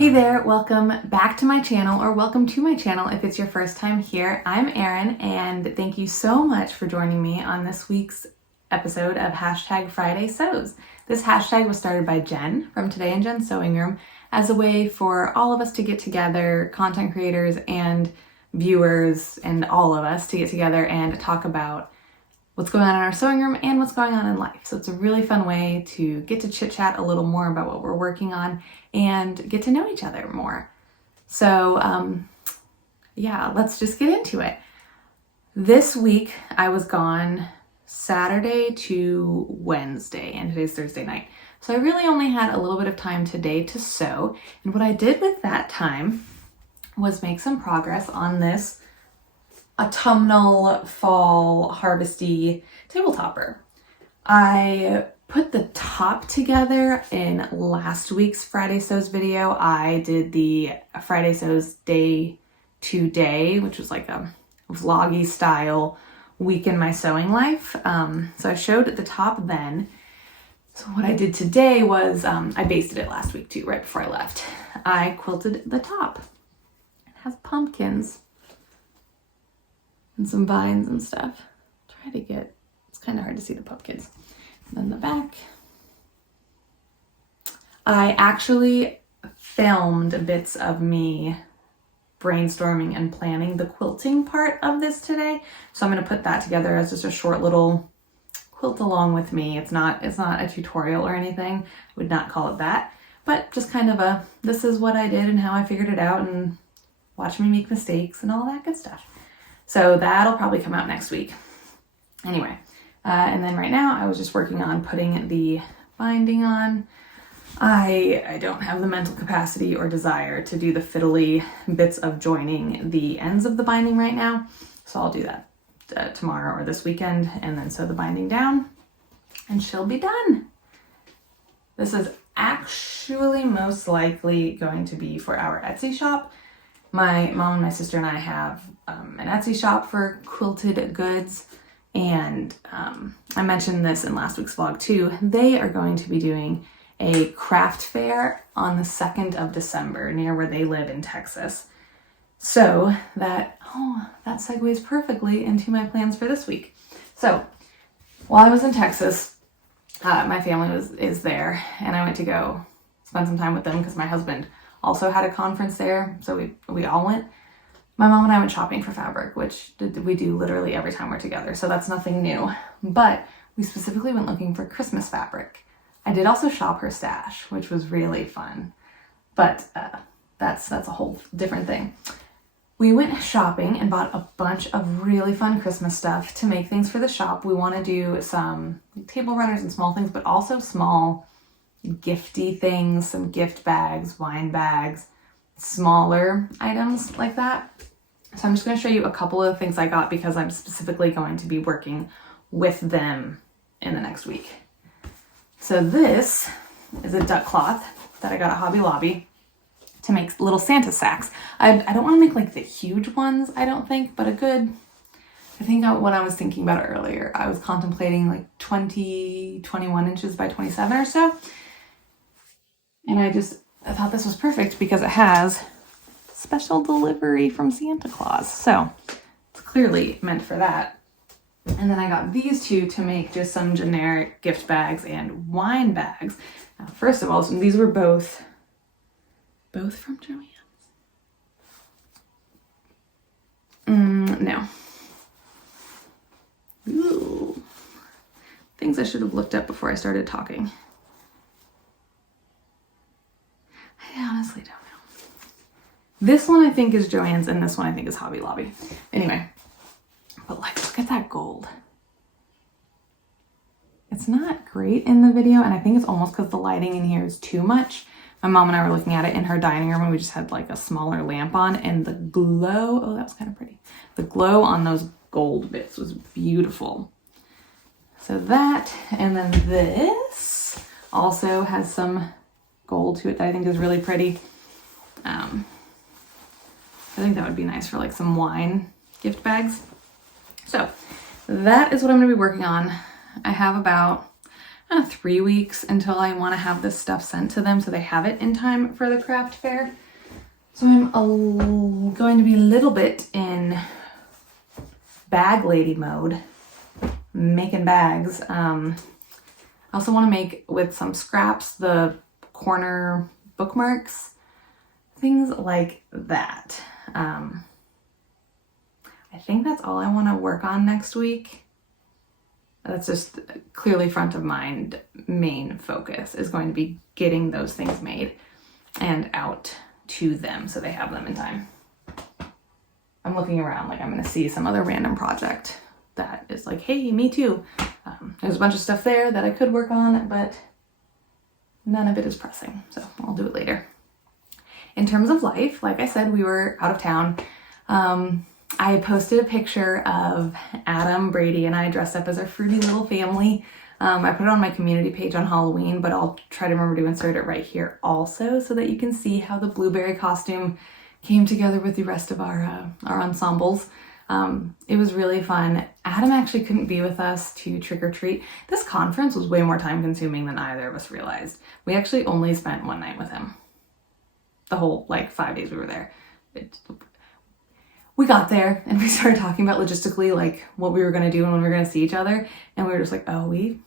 Hey there, welcome back to my channel, or welcome to my channel if it's your first time here. I'm Erin, and thank you so much for joining me on this week's episode of Friday Sews. This hashtag was started by Jen from Today in Jen's Sewing Room as a way for all of us to get together, content creators and viewers and all of us to get together and talk about what's going on in our sewing room and what's going on in life. So it's a really fun way to get to chit chat a little more about what we're working on and get to know each other more. So yeah, let's just get into it. This week I was gone Saturday to Wednesday, and today's Thursday night. So I really only had a little bit of time today to sew. And what I did with that time was make some progress on this autumnal fall harvesty table topper. I put the top together in last week's Friday Sews video. I did the Friday Sews day to day, which was like a vloggy style week in my sewing life. So I showed the top then. So what I did today was, I basted it last week too, right before I left. I quilted the top. It has pumpkins and some vines and stuff. Try to get, it's kind of hard to see the pumpkins. And then the back. I actually filmed bits of me brainstorming and planning the quilting part of this today. So I'm going to put that together as just a short little quilt along with me. It's not a tutorial or anything. I would not call it that, but just kind of a, this is what I did and how I figured it out, and watch me make mistakes and all that good stuff. So that'll probably come out next week. Anyway, and then right now I was just working on putting the binding on. I don't have the mental capacity or desire to do the fiddly bits of joining the ends of the binding right now. So I'll do that tomorrow or this weekend, and then sew the binding down and she'll be done. This is actually most likely going to be for our Etsy shop. My mom and my sister and I have an Etsy shop for quilted goods. And I mentioned this in last week's vlog too. They are going to be doing a craft fair on the 2nd of December near where they live in Texas. So that segues perfectly into my plans for this week. So while I was in Texas, my family is there, and I went to go spend some time with them because my husband also had a conference there. So we all went. My mom and I went shopping for fabric, which we do literally every time we're together. So that's nothing new, but we specifically went looking for Christmas fabric. I did also shop her stash, which was really fun, but that's a whole different thing. We went shopping and bought a bunch of really fun Christmas stuff to make things for the shop. We want to do some table runners and small things, but also small gifty things, some gift bags, wine bags, smaller items like that. So I'm just going to show you a couple of things I got because I'm specifically going to be working with them in the next week. So this is a duck cloth that I got at Hobby Lobby to make little Santa sacks. I don't want to make like the huge ones, I don't think, but I think when I was thinking about it earlier, I was contemplating like 21 inches by 27 or so. And I thought this was perfect because it has special delivery from Santa Claus. So it's clearly meant for that. And then I got these two to make just some generic gift bags and wine bags. Now, first of all, so these were both from Joann's. No. Ooh. Things I should have looked up before I started talking. I honestly don't know. This one I think is Joann's, and this one I think is Hobby Lobby. Anyway, but like, look at that gold. It's not great in the video, and I think it's almost because the lighting in here is too much. My mom and I were looking at it in her dining room, and we just had like a smaller lamp on, and the glow, oh, that was kind of pretty. The glow on those gold bits was beautiful. So that, and then this also has some gold to it that I think is really pretty. I think that would be nice for like some wine gift bags. So that is what I'm going to be working on. I have about, 3 weeks until I want to have this stuff sent to them so they have it in time for the craft fair. So I'm going to be a little bit in bag lady mode, making bags. I also want to make with some scraps the corner bookmarks, things like that. I think that's all I want to work on next week. That's just clearly front of mind. Main focus is going to be getting those things made and out to them so they have them in time. I'm looking around like I'm going to see some other random project that is like, hey, me too. There's a bunch of stuff there that I could work on, but none of it is pressing, so I'll do it later. In terms of life, like I said, we were out of town. I posted a picture of Adam, Brady, and I dressed up as our fruity little family. I put it on my community page on Halloween, but I'll try to remember to insert it right here also so that you can see how the blueberry costume came together with the rest of our ensembles. It was really fun. Adam actually couldn't be with us to trick or treat. This conference was way more time consuming than either of us realized. We actually only spent one night with him. The whole 5 days we were there. We got there and we started talking about logistically what we were going to do and when we were going to see each other, and we were just like, oh, we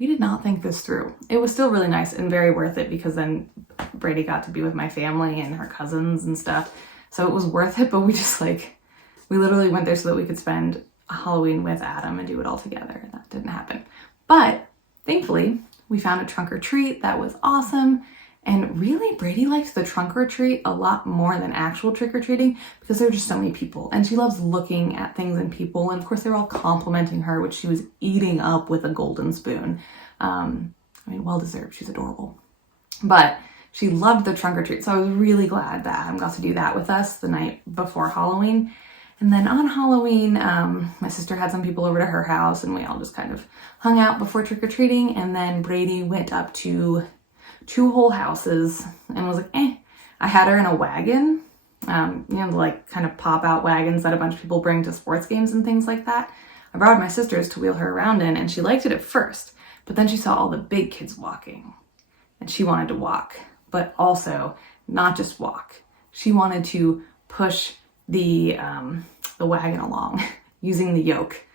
did not think this through. It was still really nice and very worth it because then Brady got to be with my family and her cousins and stuff, so it was worth it. But we just we literally went there so that we could spend Halloween with Adam and do it all together, and that didn't happen. But thankfully we found a trunk or treat that was awesome. And really, Brady liked the trunk or treat a lot more than actual trick-or-treating because there were just so many people. And she loves looking at things and people. And of course, they were all complimenting her, which she was eating up with a golden spoon. Well-deserved. She's adorable. But she loved the trunk or treat. So I was really glad that Adam got to do that with us the night before Halloween. And then on Halloween, my sister had some people over to her house and we all just kind of hung out before trick-or-treating. And then Brady went up to 2 whole houses and was like, I had her in a wagon, the kind of pop out wagons that a bunch of people bring to sports games and things like that. I borrowed my sister's to wheel her around in, and she liked it at first, but then she saw all the big kids walking and she wanted to walk, but also not just walk. She wanted to push the wagon along using the yoke,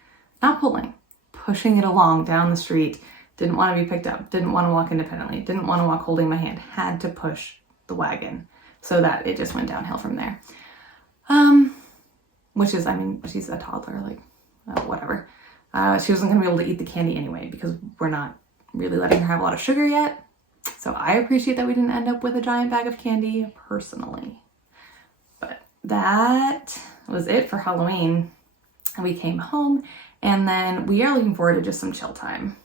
not pulling, pushing it along down the street. Didn't want to be picked up, didn't want to walk independently, didn't want to walk holding my hand, had to push the wagon so that it just went downhill from there. Which is, she's a toddler, whatever. She wasn't going to be able to eat the candy anyway because we're not really letting her have a lot of sugar yet. So I appreciate that we didn't end up with a giant bag of candy personally. But that was it for Halloween. And we came home, and then we are looking forward to just some chill time.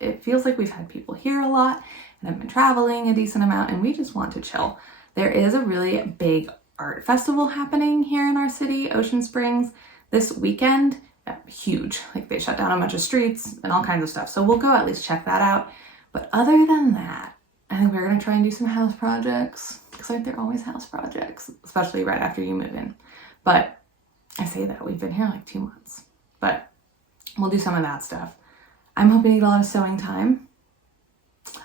It feels like we've had people here a lot and I've been traveling a decent amount and we just want to chill. There is a really big art festival happening here in our city, Ocean Springs, this weekend. Huge. They shut down a bunch of streets and all kinds of stuff. So we'll go at least check that out. But other than that, I think we're going to try and do some house projects because aren't there always house projects, especially right after you move in. But I say that we've been here 2 months, but we'll do some of that stuff. I'm hoping to get a lot of sewing time.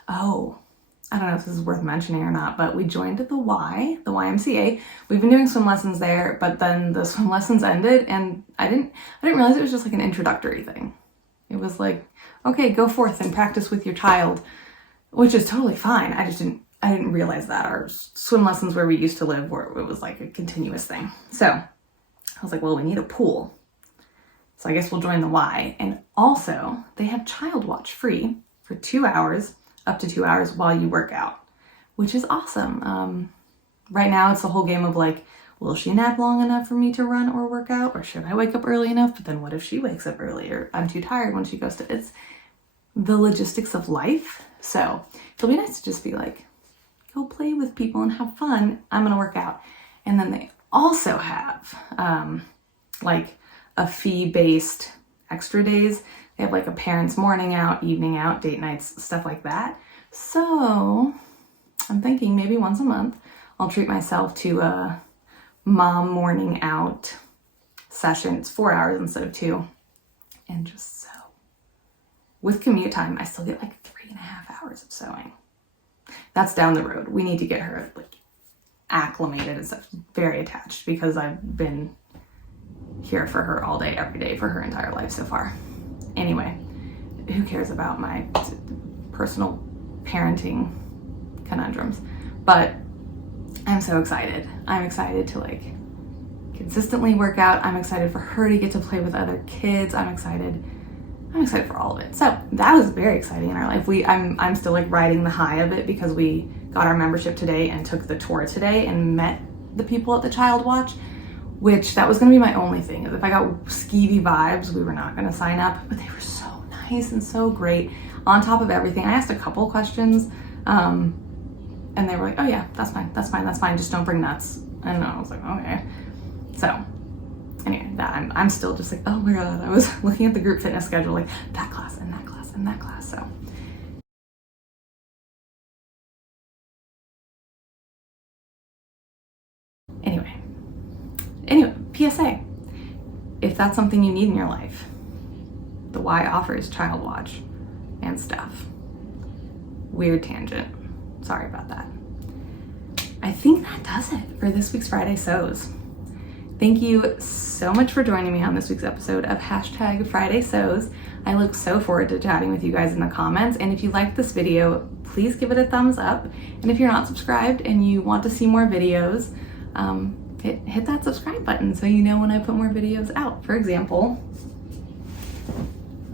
Oh, I don't know if this is worth mentioning or not, but we joined the YMCA. We've been doing swim lessons there, but then the swim lessons ended and I didn't realize it was just an introductory thing. It was okay, go forth and practice with your child, which is totally fine. I didn't realize that our swim lessons where we used to live, where it was a continuous thing. So I was well, we need a pool. So I guess we'll join the Y. And also, they have Child Watch free for 2 hours, up to 2 hours while you work out, which is awesome. Right now, it's the whole game of will she nap long enough for me to run or work out? Or should I wake up early enough? But then what if she wakes up early or I'm too tired when she goes to... It's the logistics of life. So it'll be nice to just be go play with people and have fun. I'm going to work out. And then they also have a fee-based extra days. They have a parents' morning out, evening out, date nights, stuff like that. So I'm thinking maybe once a month I'll treat myself to a mom morning out session. It's 4 hours instead of 2, and just sew. with commute time, I still get like 3.5 hours of sewing. That's down the road. We need to get her like acclimated and stuff, very attached, because I've been here for her all day, every day for her entire life so far. Anyway, who cares about my personal parenting conundrums? But I'm so excited. I'm excited to like consistently work out. I'm excited for her to get to play with other kids. I'm excited for all of it. So that was very exciting in our life. I'm still like riding the high of it because we got our membership today and took the tour today and met the people at the Child Watch, which that was going to be my only thing. If I got skeevy vibes, we were not going to sign up, but they were so nice and so great. On top of everything, I asked a couple questions, and they were like, oh yeah, that's fine. Just don't bring nuts. And I was like, okay. So anyway, that I'm still just like, oh my God, I was looking at the group fitness schedule, like that class and that class and that class. So anyway, PSA, if that's something you need in your life, the Y offers Child Watch and stuff. Weird tangent. Sorry about that. I think that does it for this week's Friday Sews. Thank you so much for joining me on this week's episode of #Friday Sews. I look so forward to chatting with you guys in the comments. And if you liked this video, please give it a thumbs up. And if you're not subscribed and you want to see more videos, hit that subscribe button so you know when I put more videos out. For example,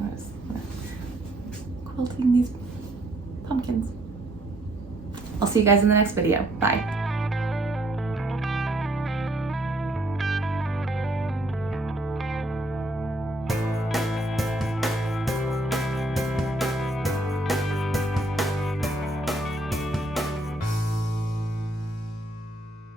I was quilting these pumpkins. I'll see you guys in the next video. Bye.